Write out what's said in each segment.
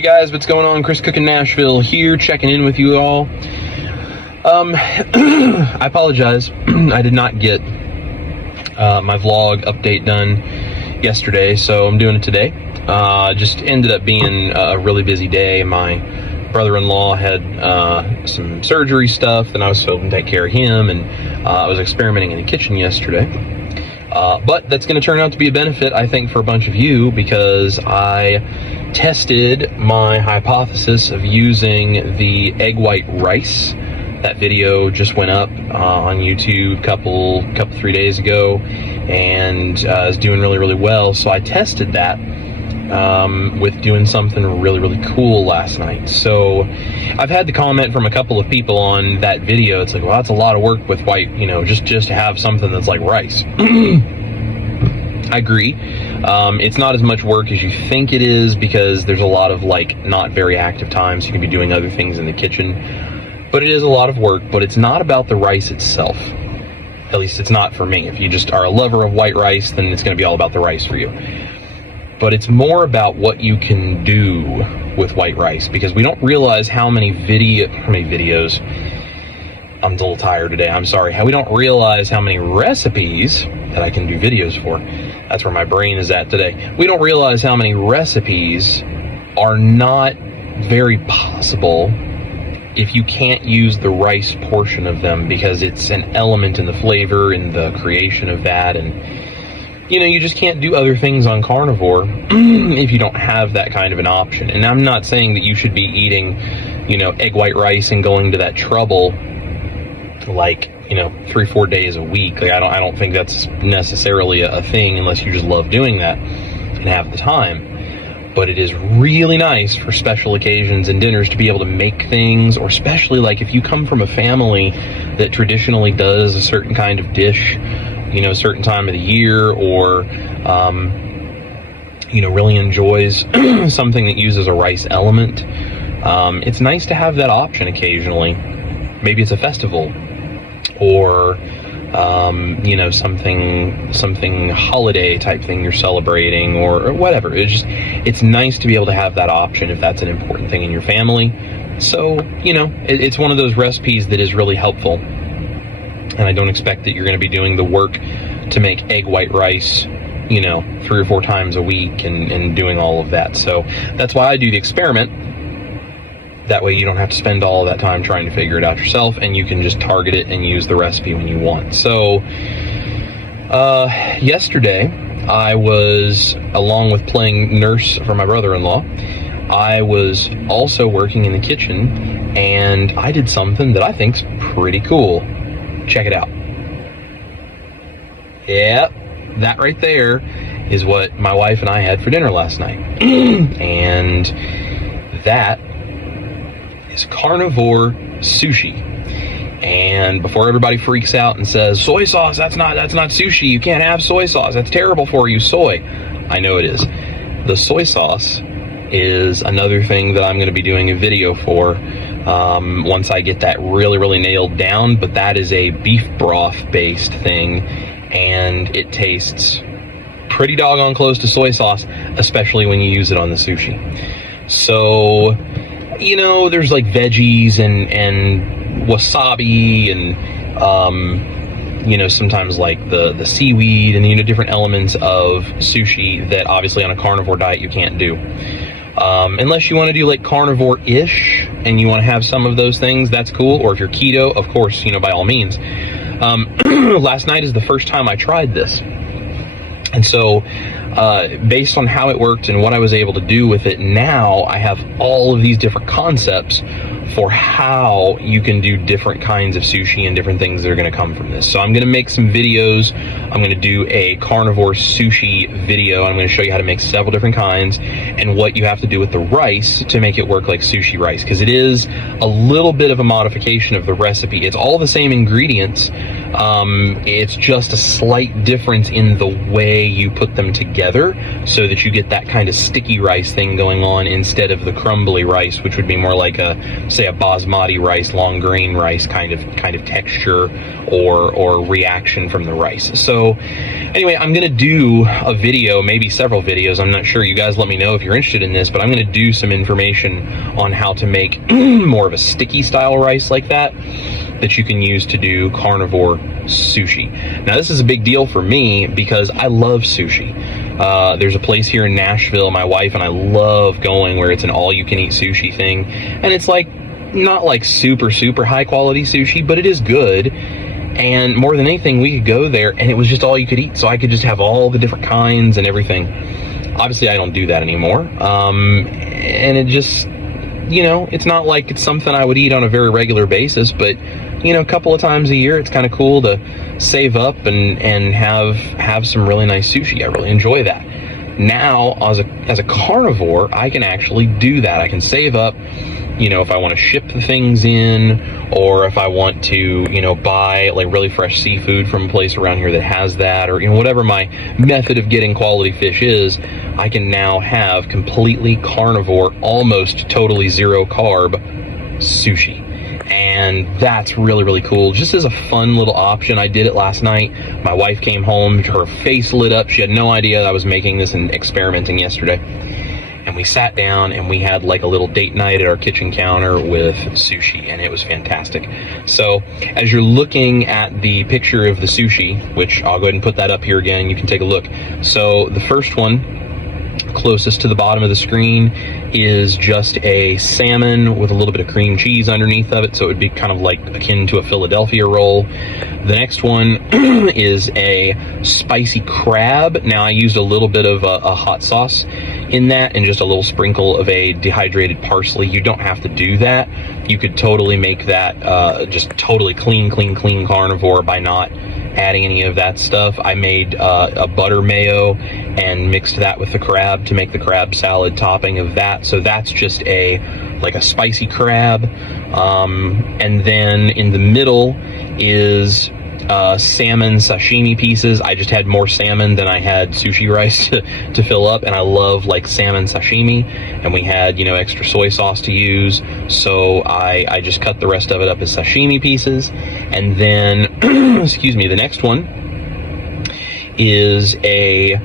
Hey guys, what's going on? Chris Cook in Nashville here, checking in with you all. I apologize. I did not get my vlog update done yesterday, so I'm doing it today. Just ended up being a really busy day. My brother-in-law had some surgery stuff, and I was supposed to take care of him, and I was experimenting in the kitchen yesterday. But that's going to turn out to be a benefit, I think, for a bunch of you, because I tested my hypothesis of using the egg white rice. That video just went up on YouTube a couple 3 days ago, and is doing really well. So I tested that with doing something really cool last night. So I've had the comment from a couple of people on that video. It's like, well, that's a lot of work with white, just to have something that's like rice. I agree. It's not as much work as you think it is, because there's a lot of not very active times. You can be doing other things in the kitchen, but it is a lot of work. But it's not about the rice itself. At least it's not for me. If you just are a lover of white rice, then it's going to be all about the rice for you. But it's more about what you can do with white rice, because we don't realize how many videos. I'm a little tired today, I'm sorry. We don't realize how many recipes that I can do videos for. That's where my brain is at today. We don't realize how many recipes are not very possible if you can't use the rice portion of them, because it's an element in the flavor, in the creation of that, and you just can't do other things on carnivore if you don't have that kind of an option. And I'm not saying that you should be eating, egg white rice and going to that trouble 3-4 days a week. I don't think that's necessarily a thing unless you just love doing that and have the time. But it is really nice for special occasions and dinners to be able to make things, or especially if you come from a family that traditionally does a certain kind of dish, a certain time of the year, or really enjoys something that uses a rice element. It's nice to have that option occasionally. Maybe it's a festival, or something holiday type thing you're celebrating, or whatever. It's nice to be able to have that option if that's an important thing in your family. So it's one of those recipes that is really helpful. And I don't expect that you're going to be doing the work to make egg white rice, 3 or 4 times a week and doing all of that. So that's why I do the experiment. That way you don't have to spend all of that time trying to figure it out yourself, and you can just target it and use the recipe when you want. So yesterday I was, along with playing nurse for my brother-in-law, I was also working in the kitchen, and I did something that I think's pretty cool. Check it out. Yep, that right there is what my wife and I had for dinner last night. And that is carnivore sushi. And before everybody freaks out and says, soy sauce, that's not sushi, you can't have soy sauce, that's terrible for you, soy. I know it is. The soy sauce is another thing that I'm going to be doing a video for once I get that really nailed down. But that is a beef broth based thing, and it tastes pretty doggone close to soy sauce, especially when you use it on the sushi. So there's veggies and wasabi and sometimes the seaweed and different elements of sushi that obviously on a carnivore diet you can't do. Unless you want to do carnivore-ish and you want to have some of those things, that's cool. Or if you're keto, of course, by all means. Last night is the first time I tried this. And so, based on how it worked and what I was able to do with it, now I have all of these different concepts for how you can do different kinds of sushi and different things that are going to come from this. So I'm going to make some videos. I'm going to do a carnivore sushi video. I'm going to show you how to make several different kinds and what you have to do with the rice to make it work like sushi rice, because it is a little bit of a modification of the recipe. It's all the same ingredients, It's just a slight difference in the way you put them together so that you get that kind of sticky rice thing going on instead of the crumbly rice, which would be more like say a basmati rice, long grain rice kind of texture or reaction from the rice. So anyway, I'm gonna do a video, maybe several videos, I'm not sure. You guys let me know if you're interested in this, but I'm gonna do some information on how to make more of a sticky style rice like that you can use to do carnivore sushi. Now this is a big deal for me because I love sushi. There's a place here in Nashville, my wife and I love going, where it's an all-you-can-eat sushi thing, and it's like not like super high quality sushi, but it is good. And more than anything, we could go there and it was just all you could eat, so I could just have all the different kinds and everything. Obviously I don't do that anymore, and it just, you know, it's not like it's something I would eat on a very regular basis, but you know, a couple of times a year it's kind of cool to save up and have some really nice sushi. I really enjoy that. Now as a carnivore, I can actually do that. I can save up, you know, if I want to ship the things in, or if I want to, you know, buy like really fresh seafood from a place around here that has that, or, you know, whatever my method of getting quality fish is, I can now have completely carnivore, almost totally zero carb sushi. And that's really cool, just as a fun little option. I did it last night. My wife came home, her face lit up. She had no idea I was making this and experimenting yesterday. And we sat down and we had like a little date night at our kitchen counter with sushi, and it was fantastic. So as you're looking at the picture of the sushi, which I'll go ahead and put that up here again, you can take a look. So the first one, closest to the bottom of the screen, is just a salmon with a little bit of cream cheese underneath of it, so it would be kind of like akin to a Philadelphia roll. The next one is a spicy crab. Now I used a little bit of a hot sauce in that and just a little sprinkle of a dehydrated parsley. You don't have to do that. You could totally make that just totally clean carnivore by not adding any of that stuff. I made a butter mayo and mixed that with the crab to make the crab salad topping of that. So that's just like a spicy crab. And then in the middle is salmon sashimi pieces. I just had more salmon than I had sushi rice to fill up, and I love like salmon sashimi, and we had, you know, extra soy sauce to use, so I just cut the rest of it up as sashimi pieces. And then excuse me, the next one is a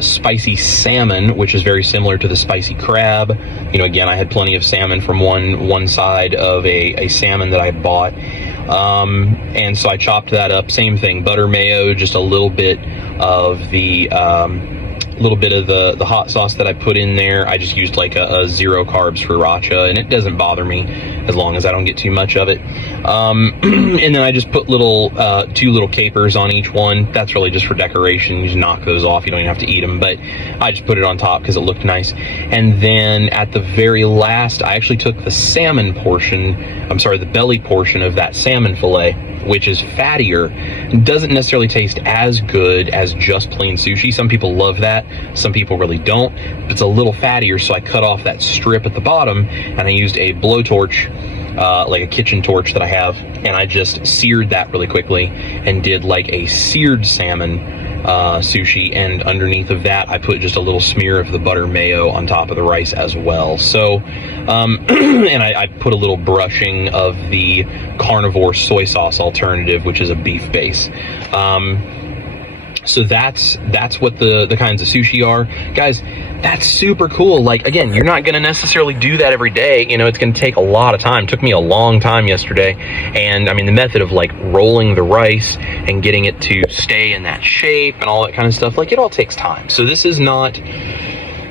spicy salmon, which is very similar to the spicy crab. You know, again, I had plenty of salmon from one side of a salmon that I bought. And so I chopped that up, same thing, butter mayo, just a little bit of the hot sauce that I put in there. I just used like a zero carbs sriracha, and it doesn't bother me as long as I don't get too much of it. And then I just put two little capers on each one. That's really just for decoration. You just knock those off. You don't even have to eat them, but I just put it on top because it looked nice. And then at the very last, I actually took the salmon portion, the belly portion of that salmon fillet, which is fattier, doesn't necessarily taste as good as just plain sushi. Some people love that, some people really don't. It's a little fattier, so I cut off that strip at the bottom, and I used a blowtorch, like a kitchen torch that I have, and I just seared that really quickly and did like a seared salmon sushi, and underneath of that I put just a little smear of the butter mayo on top of the rice as well. So and I put a little brushing of the carnivore soy sauce alternative, which is a beef base. So that's what the kinds of sushi are, guys. That's super cool. Like, again, you're not going to necessarily do that every day. You know, it's going to take a lot of time. It took me a long time yesterday. And I mean, the method of like rolling the rice and getting it to stay in that shape and all that kind of stuff, like, it all takes time. So this is not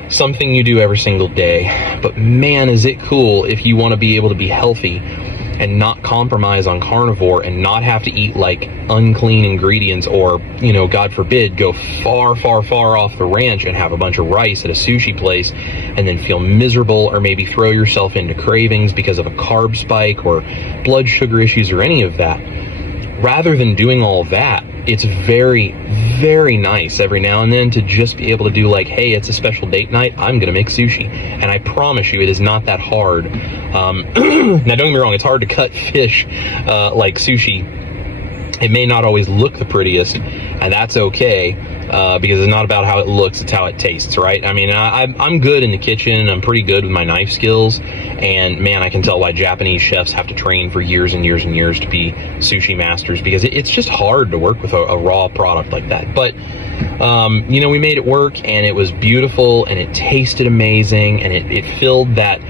something you do every single day, but man, is it cool if you want to be able to be healthy and not compromise on carnivore and not have to eat like unclean ingredients, or, you know, God forbid, go far off the ranch and have a bunch of rice at a sushi place and then feel miserable, or maybe throw yourself into cravings because of a carb spike or blood sugar issues or any of that. Rather than doing all that, it's very nice every now and then to just be able to do like, hey, it's a special date night, I'm gonna make sushi. And I promise you, it is not that hard. Now don't get me wrong, it's hard to cut fish like sushi It may not always look the prettiest, and that's okay, because it's not about how it looks, it's how it tastes, right? I mean, I'm good in the kitchen, I'm pretty good with my knife skills, and man, I can tell why Japanese chefs have to train for years and years and years to be sushi masters, because it's just hard to work with a raw product like that. But, you know, we made it work, and it was beautiful, and it tasted amazing, and it filled that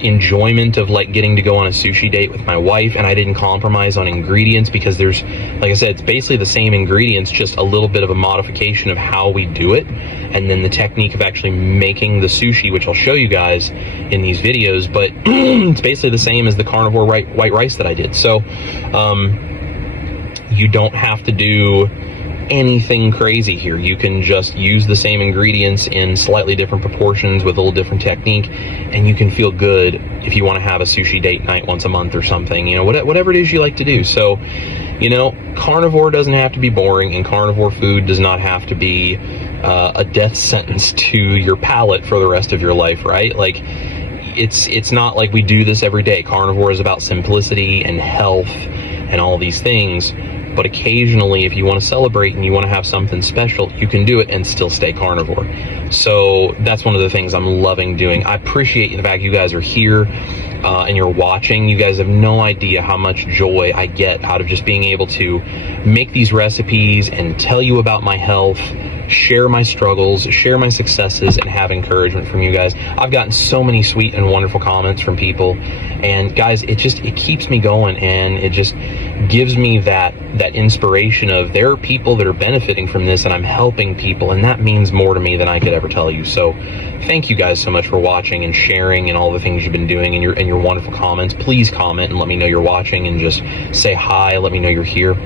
enjoyment of like getting to go on a sushi date with my wife, and I didn't compromise on ingredients, because there's, like I said, it's basically the same ingredients, just a little bit of a modification of how we do it, and then the technique of actually making the sushi, which I'll show you guys in these videos, but it's basically the same as the carnivore white rice that I did. So you don't have to do anything crazy here. You can just use the same ingredients in slightly different proportions with a little different technique, and you can feel good if you want to have a sushi date night once a month or something, you know, whatever it is you like to do. So, you know, carnivore doesn't have to be boring, and carnivore food does not have to be a death sentence to your palate for the rest of your life, right? Like, it's not like we do this every day. Carnivore is about simplicity and health and all these things. But occasionally, if you want to celebrate and you want to have something special, you can do it and still stay carnivore. So that's one of the things I'm loving doing. I appreciate the fact you guys are here and you're watching. You guys have no idea how much joy I get out of just being able to make these recipes and tell you about my health, share my struggles, share my successes, and have encouragement from you guys. I've gotten so many sweet and wonderful comments from people, and guys, it keeps me going, and it just gives me that inspiration of there are people that are benefiting from this, and I'm helping people, and that means more to me than I could ever tell you. So thank you guys so much for watching and sharing and all the things you've been doing, and your wonderful comments. Please comment and let me know you're watching, and just say hi, let me know you're here.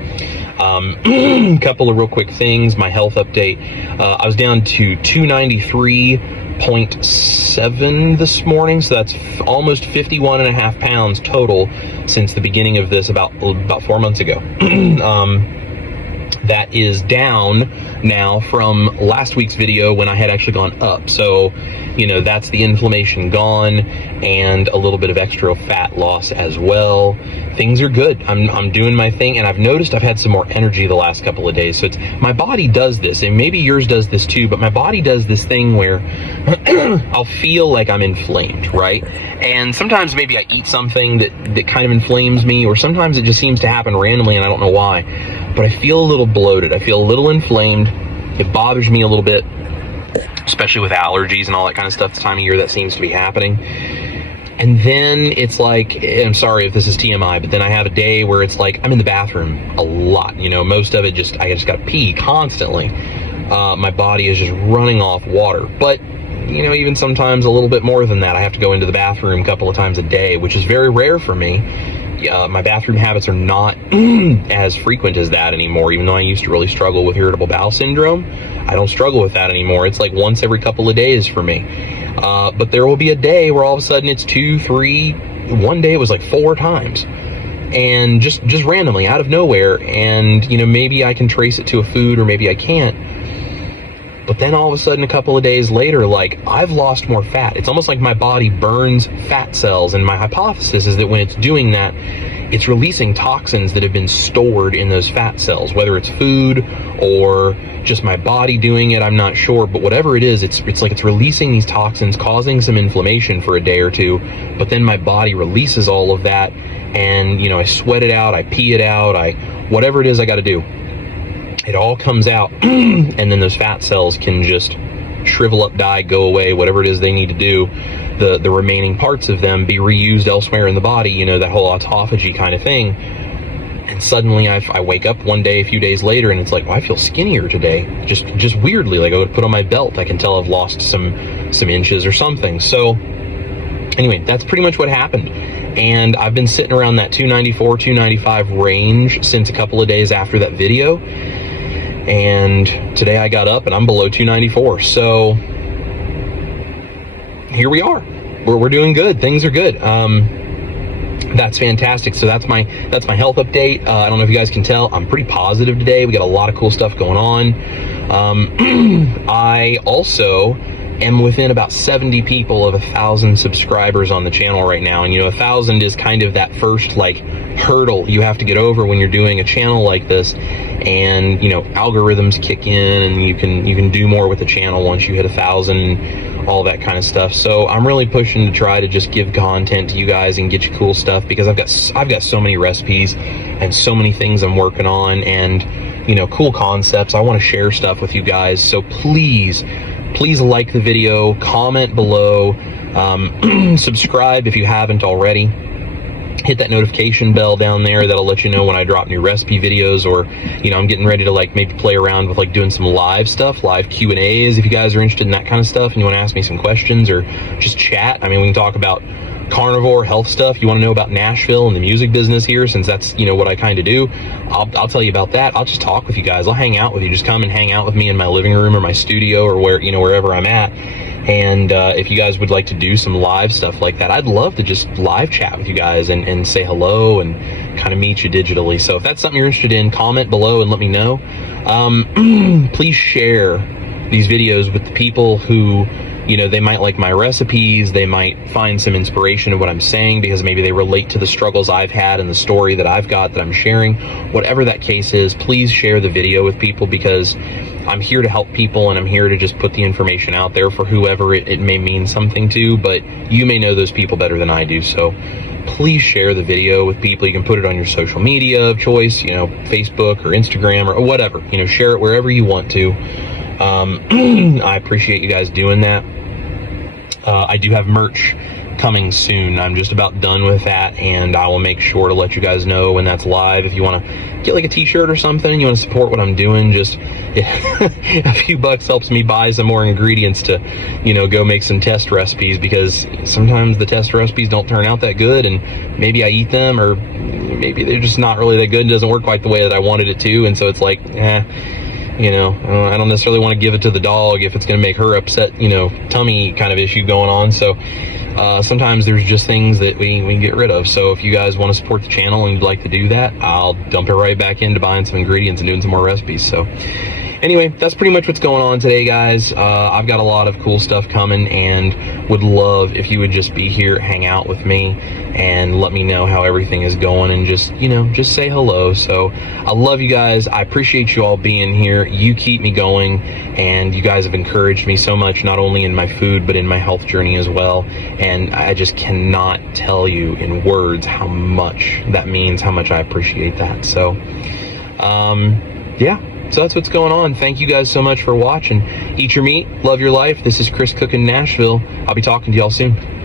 Couple of real quick things. My health update. I was down to 293.7 this morning, so that's almost 51.5 pounds total since the beginning of this about 4 months ago. That is down now from last week's video when I had actually gone up. So, you know, that's the inflammation gone and a little bit of extra fat loss as well. Things are good. I'm doing my thing, and I've noticed I've had some more energy the last couple of days. So it's, my body does this, and maybe yours does this too, but my body does this thing where I'll feel like I'm inflamed, right? And sometimes maybe I eat something that kind of inflames me, or sometimes it just seems to happen randomly and I don't know why. But I feel a little bloated. I feel a little inflamed. It bothers me a little bit, especially with allergies and all that kind of stuff this time of year. That seems to be happening. And then it's like, I'm sorry if this is TMI, but then I have a day where it's like I'm in the bathroom a lot. You know, most of it I just got to pee constantly. My body is just running off water. But, you know, even sometimes a little bit more than that. I have to go into the bathroom a couple of times a day, which is very rare for me. My bathroom habits are not as frequent as that anymore, even though I used to really struggle with irritable bowel syndrome. I don't struggle with that anymore. It's like once every couple of days for me. But there will be a day where all of a sudden it's 2, 3, one day it was like 4 times. And just randomly, out of nowhere. And, you know, maybe I can trace it to a food, or maybe I can't. But then all of a sudden, a couple of days later, like, I've lost more fat. It's almost like my body burns fat cells, and my hypothesis is that when it's doing that, it's releasing toxins that have been stored in those fat cells, whether it's food or just my body doing it, I'm not sure. But whatever it is, it's like it's releasing these toxins, causing some inflammation for a day or two, but then my body releases all of that, and, you know, I sweat it out, I pee it out, whatever it is I got to do. It all comes out, and then those fat cells can just shrivel up, die, go away, whatever it is they need to do. The remaining parts of them be reused elsewhere in the body, you know, that whole autophagy kind of thing. And suddenly I wake up one day, a few days later, and it's like, well, I feel skinnier today. Just weirdly, like I would put on my belt, I can tell I've lost some inches or something. So anyway, that's pretty much what happened. And I've been sitting around that 294, 295 range since a couple of days after that video. And today I got up and I'm below 294. So here we are. We're doing good. Things are good. That's fantastic. So that's my health update. I don't know if you guys can tell, I'm pretty positive today. We got a lot of cool stuff going on. I also am within about 70 people of 1,000 subscribers on the channel right now. And 1,000 is kind of that first like hurdle you have to get over when you're doing a channel like this. And algorithms kick in, and you can do more with the channel once you hit 1,000, all that kind of stuff. So I'm really pushing to try to just give content to you guys and get you cool stuff, because I've got so many recipes and so many things I'm working on, and cool concepts. I want to share stuff with you guys. So please like the video, comment below, subscribe if you haven't already. Hit that notification bell down there. That'll let you know when I drop new recipe videos, or I'm getting ready to like maybe play around with like doing some live stuff, live Q&As if you guys are interested in that kind of stuff and you want to ask me some questions or just chat. I mean, we can talk about carnivore health stuff. You want to know about Nashville and the music business here, since that's what I kind of do. I'll tell you about that. I'll just talk with you guys. I'll hang out with you. Just come and hang out with me in my living room or my studio or wherever I'm at. And if you guys would like to do some live stuff like that, I'd love to just live chat with you guys and say hello and kind of meet you digitally. So if that's something you're interested in, comment below and let me know. Please share these videos with the people who they might like my recipes. They might find some inspiration in what I'm saying, because maybe they relate to the struggles I've had and the story that I've got that I'm sharing. Whatever that case is, please share the video with people, because I'm here to help people, and I'm here to just put the information out there for whoever it may mean something to, but you may know those people better than I do. So please share the video with people. You can put it on your social media of choice, Facebook or Instagram or whatever, share it wherever you want to. I appreciate you guys doing that. I do have merch coming soon. I'm just about done with that, and I will make sure to let you guys know when that's live. If you want to get like a t-shirt or something, you want to support what I'm doing, just a few bucks helps me buy some more ingredients to go make some test recipes, because sometimes the test recipes don't turn out that good, and maybe I eat them, or maybe they're just not really that good and doesn't work quite the way that I wanted it to, and so it's like I don't necessarily want to give it to the dog if it's going to make her upset, tummy kind of issue going on. So sometimes there's just things that we can get rid of. So if you guys want to support the channel and you'd like to do that, I'll dump it right back into buying some ingredients and doing some more recipes. So anyway, that's pretty much what's going on today, guys. I've got a lot of cool stuff coming, and would love if you would just be here, hang out with me, and let me know how everything is going, and just just say hello. So I love you guys. I appreciate you all being here. You keep me going, and you guys have encouraged me so much, not only in my food but in my health journey as well. And I just cannot tell you in words how much that means, how much I appreciate that. So yeah, so that's what's going on. Thank you guys so much for watching. Eat your meat, love your life. This is Chris cooking Nashville. I'll be talking to y'all soon.